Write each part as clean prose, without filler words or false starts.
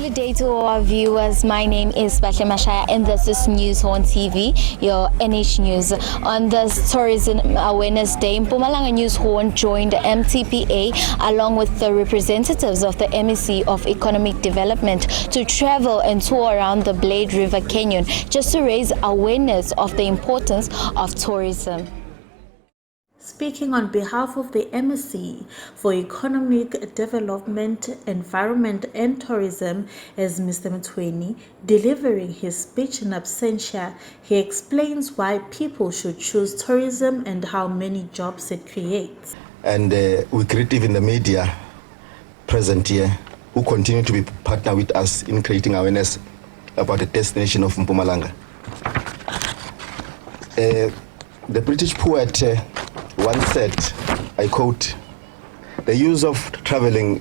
Lovely day to all our viewers. My name is Bahle Mashaya and this is News on TV, your NH News. On this Tourism Awareness Day, Mpumalanga News Horn joined MTPA along with the representatives of the MEC of Economic Development to travel and tour around the Blade River Canyon just to raise awareness of the importance of tourism. Speaking on behalf of the MEC for Economic Development, Environment and Tourism as Mr. Mtweni, delivering his speech in absentia, he explains why people should choose tourism and how many jobs it creates. And we create even the media present here who continue to be partner with us in creating awareness about the destination of Mpumalanga. The British poet once said, I quote, "The use of traveling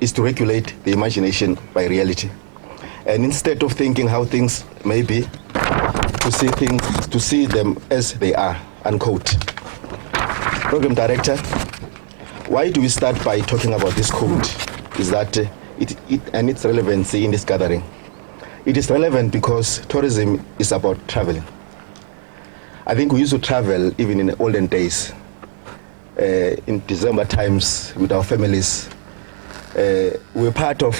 is to regulate the imagination by reality. And instead of thinking how things may be, to see them as they are," unquote. Program Director, why do we start by talking about this quote? Is that it and its relevancy in this gathering. It is relevant because tourism is about traveling. I think we used to travel even in the olden days. In December times with our families, we're part of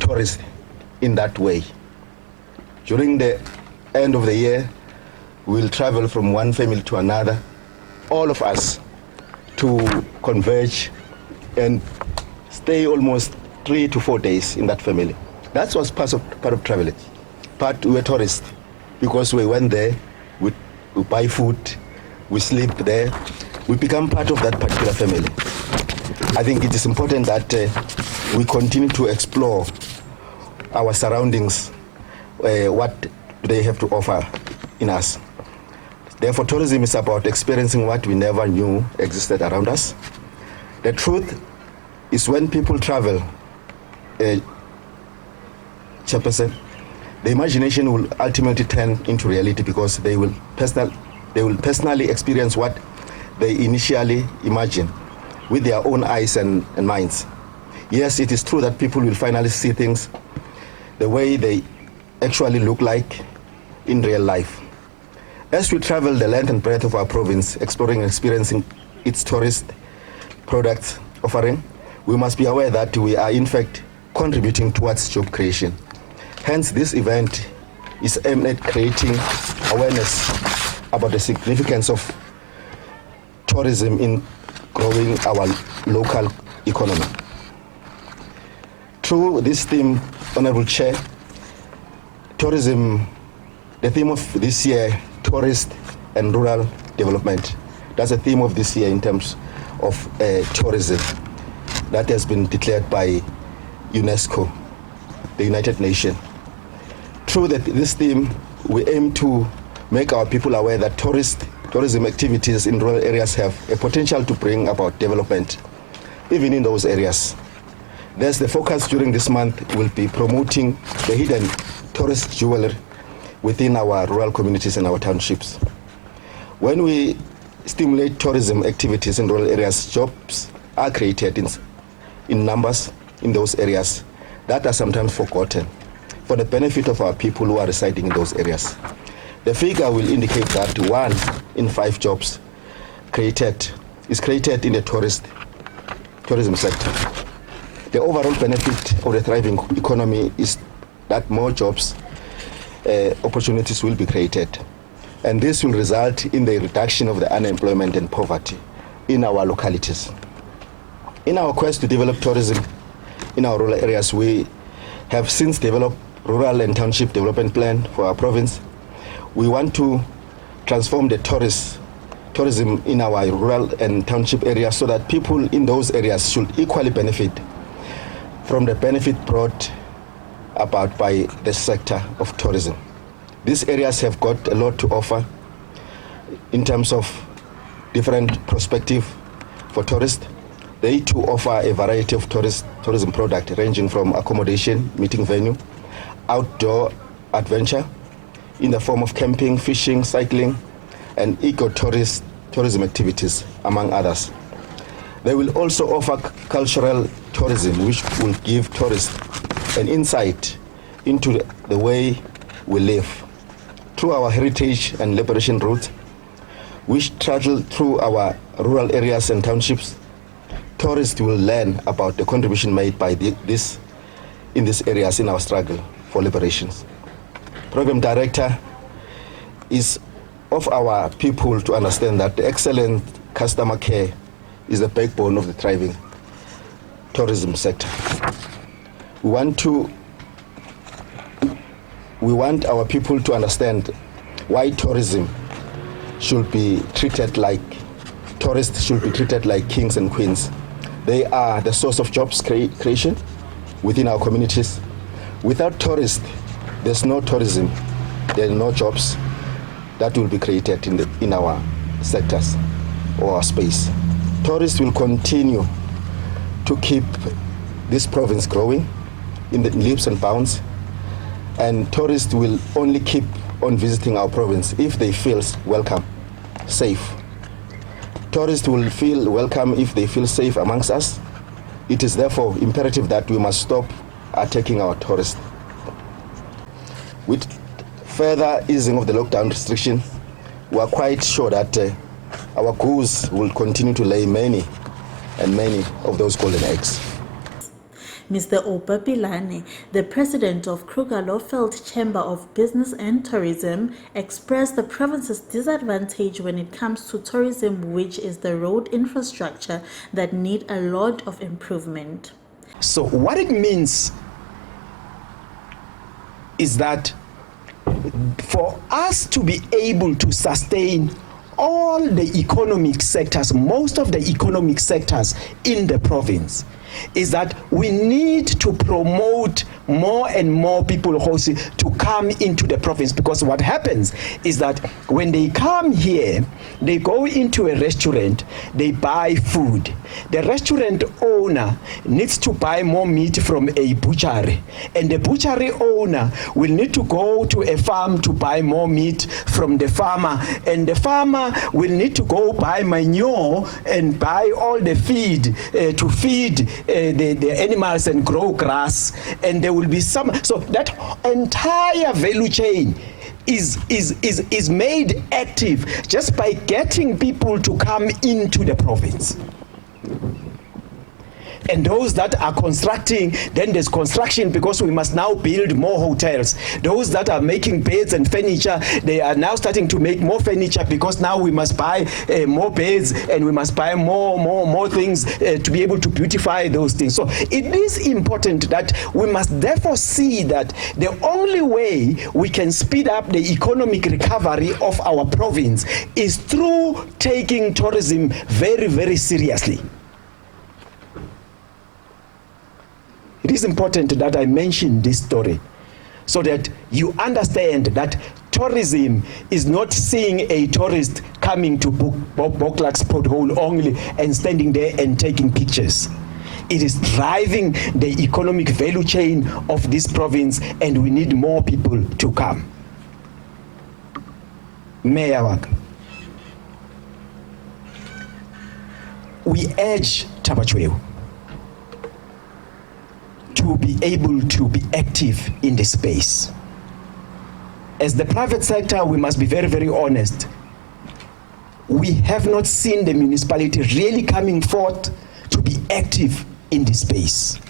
tourism in that way. During the end of the year, we'll travel from one family to another, all of us, to converge and stay almost 3 to 4 days in that family. That was part of traveling. But we were tourists because we went there, we buy food, we sleep there, we become part of that particular family. I think it is important that we continue to explore our surroundings, what they have to offer in us. Therefore, tourism is about experiencing what we never knew existed around us. The truth is when people travel, Chairperson, the imagination will ultimately turn into reality because they will personally experience what they initially imagine with their own eyes and minds. Yes, it is true that people will finally see things the way they actually look like in real life. As we travel the length and breadth of our province, exploring and experiencing its tourist products offering, we must be aware that we are in fact contributing towards job creation. Hence, this event is aimed at creating awareness about the significance of tourism in growing our local economy. Through this theme, Honorable Chair, tourism, the theme of this year, tourist and rural development. That's the theme of this year in terms of tourism that has been declared by UNESCO, the United Nations. Through this theme, we aim to make our people aware that tourism activities in rural areas have a potential to bring about development, even in those areas. Thus, the focus during this month will be promoting the hidden tourist jewelry within our rural communities and our townships. When we stimulate tourism activities in rural areas, jobs are created in numbers in those areas that are sometimes forgotten for the benefit of our people who are residing in those areas. The figure will indicate that 1 in 5 jobs is created in the tourism sector. The overall benefit of the thriving economy is that more jobs opportunities will be created. And this will result in the reduction of the unemployment and poverty in our localities. In our quest to develop tourism in our rural areas, we have since developed rural and township development plan for our province. We want to transform the tourism in our rural and township areas so that people in those areas should equally benefit from the benefit brought about by the sector of tourism. These areas have got a lot to offer in terms of different perspective for tourists. They too offer a variety of tourism products ranging from accommodation, meeting venue, outdoor adventure, in the form of camping, fishing, cycling, and eco-tourism activities, among others. They will also offer cultural tourism, which will give tourists an insight into the way we live. Through our heritage and liberation routes, which travel through our rural areas and townships, tourists will learn about the contribution made by in these areas in our struggle for liberations. Program Director is of our people to understand that the excellent customer care is the backbone of the thriving tourism sector. We want our people to understand why tourists should be treated like kings and queens. They are the source of jobs creation within our communities. Without tourists, there's no tourism, there are no jobs that will be created in our sectors or our space. Tourists will continue to keep this province growing in the leaps and bounds, and tourists will only keep on visiting our province if they feel welcome, safe. Tourists will feel welcome if they feel safe amongst us. It is therefore imperative that we must stop attacking our tourists. With further easing of the lockdown restriction, we are quite sure that our goose will continue to lay many and many of those golden eggs. Mr. Opapilane, the president of Kruger-Lohfeldt Chamber of Business and Tourism, expressed the province's disadvantage when it comes to tourism, which is the road infrastructure that need a lot of improvement. So what it means is that for us to be able to sustain all the economic sectors, most of the economic sectors in the province, is that we need to promote more and more people to come into the province, because what happens is that when they come here, they go into a restaurant, they buy food. The restaurant owner needs to buy more meat from a butchery, and the butchery owner will need to go to a farm to buy more meat from the farmer, and the farmer will need to go buy manure and buy all the feed to feed the animals and grow grass, and there will be some. So that entire value chain is made active just by getting people to come into the province. And those that are constructing, then there's construction, because we must now build more hotels. Those that are making beds and furniture, they are now starting to make more furniture, because now we must buy more beds, and we must buy more things to be able to beautify those things. So it is important that we must therefore see that the only way we can speed up the economic recovery of our province is through taking tourism very, very seriously. It is important that I mention this story so that you understand that tourism is not seeing a tourist coming to Boklak's pothole only and standing there and taking pictures. It is driving the economic value chain of this province, and we need more people to come. Mayor Waka, we urge Tabachwewu to be able to be active in the space. As the private sector, we must be very, very honest. We have not seen the municipality really coming forth to be active in the space.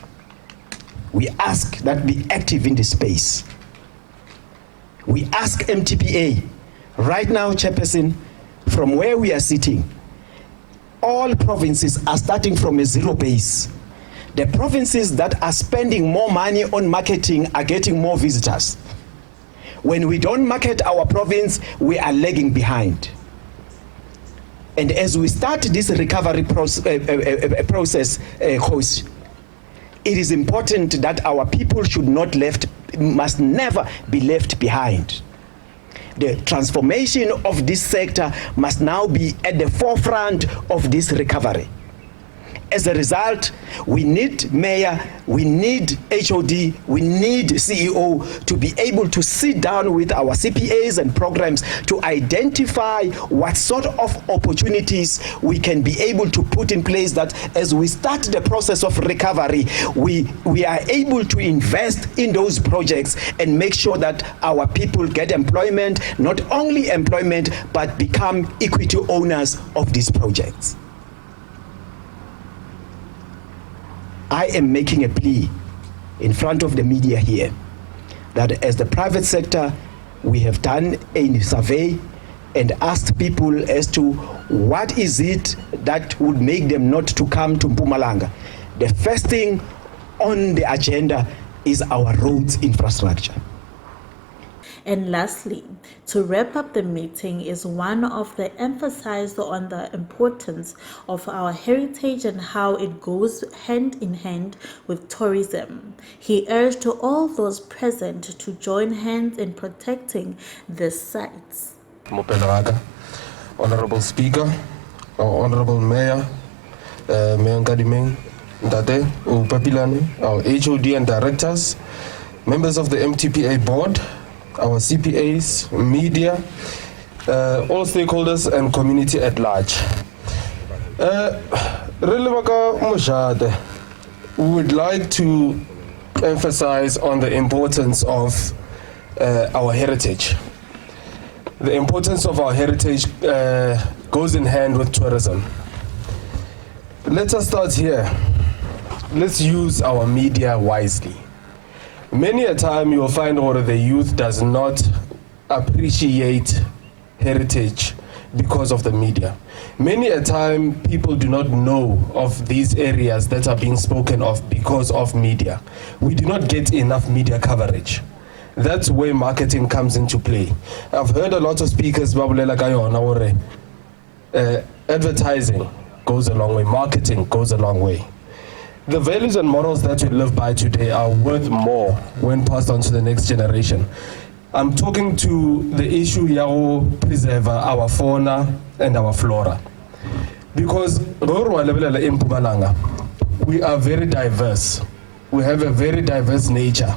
We ask that be active in the space. We ask MTPA, right now, Chairperson, from where we are sitting, all provinces are starting from a zero base. The provinces that are spending more money on marketing are getting more visitors. When we don't market our province, we are lagging behind. And as we start this recovery process, it is important that our people must never be left behind. The transformation of this sector must now be at the forefront of this recovery. as a result, we need mayor, we need HOD, we need CEO to be able to sit down with our CPAs and programs to identify what sort of opportunities we can be able to put in place, that as we start the process of recovery, we are able to invest in those projects and make sure that our people get employment, not only employment, but become equity owners of these projects. I am making a plea in front of the media here that as the private sector, we have done a survey and asked people as to what is it that would make them not to come to Mpumalanga. The first thing on the agenda is our roads infrastructure. And lastly, to wrap up the meeting is one of the emphasized on the importance of our heritage and how it goes hand in hand with tourism. He urged all those present to join hands in protecting these sites. Honorable Speaker, Honorable Mayor, Mayor Nkadimeng, Ndate, Upapilani, our HOD and directors, members of the MTPA board, our CPAs, media, all stakeholders and community at large. We would like to emphasize on the importance of our heritage. The importance of our heritage goes in hand with tourism. Let us start here. Let's use our media wisely. Many a time you will find that the youth does not appreciate heritage because of the media. Many a time people do not know of these areas that are being spoken of because of media. We do not get enough media coverage. That's where marketing comes into play. I've heard a lot of speakers advertising goes a long way, marketing goes a long way. The values and morals that we live by today are worth more when passed on to the next generation. I'm talking to the issue of preserve our fauna and our flora. Because we are very diverse. We have a very diverse nature,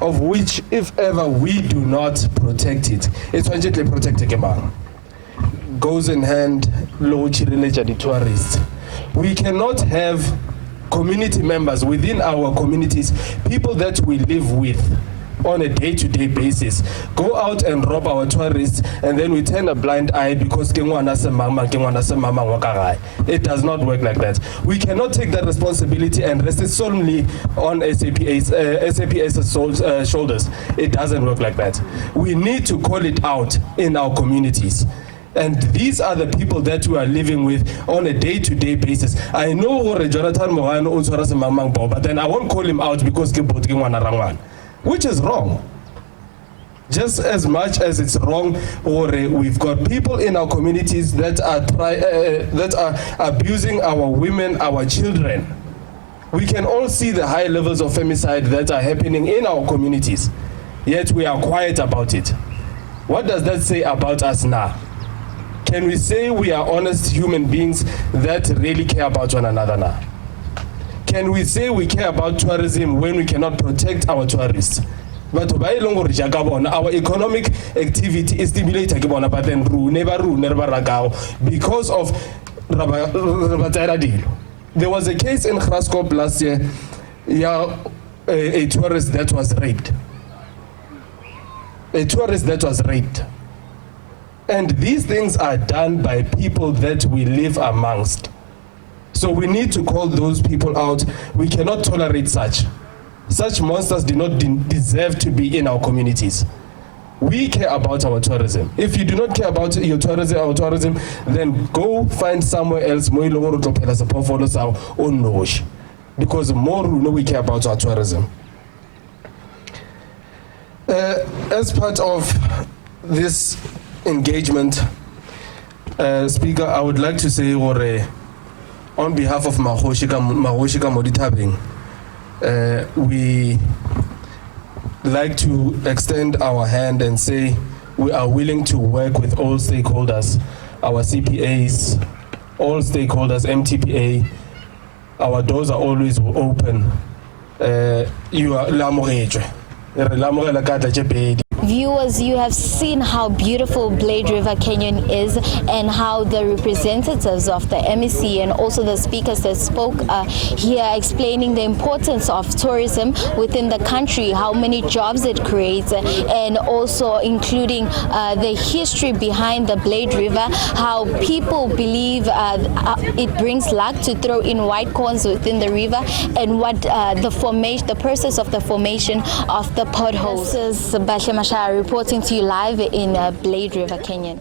of which if ever we do not protect it, it's urgently protected. Goes in hand, low religion tourists. We cannot have community members within our communities, people that we live with on a day-to-day basis, go out and rob our tourists, and then we turn a blind eye because it does not work like that. We cannot take that responsibility and rest it solely on SAPA's shoulders. It doesn't work like that. We need to call it out in our communities. And these are the people that we are living with on a day-to-day basis. I know Jonathan Mohano, but then I won't call him out because which is wrong. Just as much as it's wrong, or we've got people in our communities that are abusing our women, our children. We can all see the high levels of femicide that are happening in our communities, yet we are quiet about it. What does that say about us now? Can we say we are honest human beings that really care about one another now? Can we say we care about tourism when we cannot protect our tourists? But our economic activity is stimulated, but then never because of there was a case in Graskop last year, a tourist that was raped. A tourist that was raped. And these things are done by people that we live amongst. So we need to call those people out. We cannot tolerate such. Such monsters do not deserve to be in our communities. We care about our tourism. If you do not care about your tourism, our tourism, then go find somewhere else. Because more we know we care about our tourism. As part of this engagement, Speaker, I would like to say, on behalf of Mahoshika Moditabing, we like to extend our hand and say we are willing to work with all stakeholders, our CPAs, all stakeholders, MTPA, our doors are always open. You are lamorejwe. Re lamorela ka tla tse pedi. Viewers, you have seen how beautiful Blade River Canyon is and how the representatives of the MEC and also the speakers that spoke here explaining the importance of tourism within the country, how many jobs it creates, and also including the history behind the Blade River, how people believe it brings luck to throw in white corns within the river, and what the process of the formation of the potholes. This is Bahle Mashaya reporting to you live in Blade River Canyon.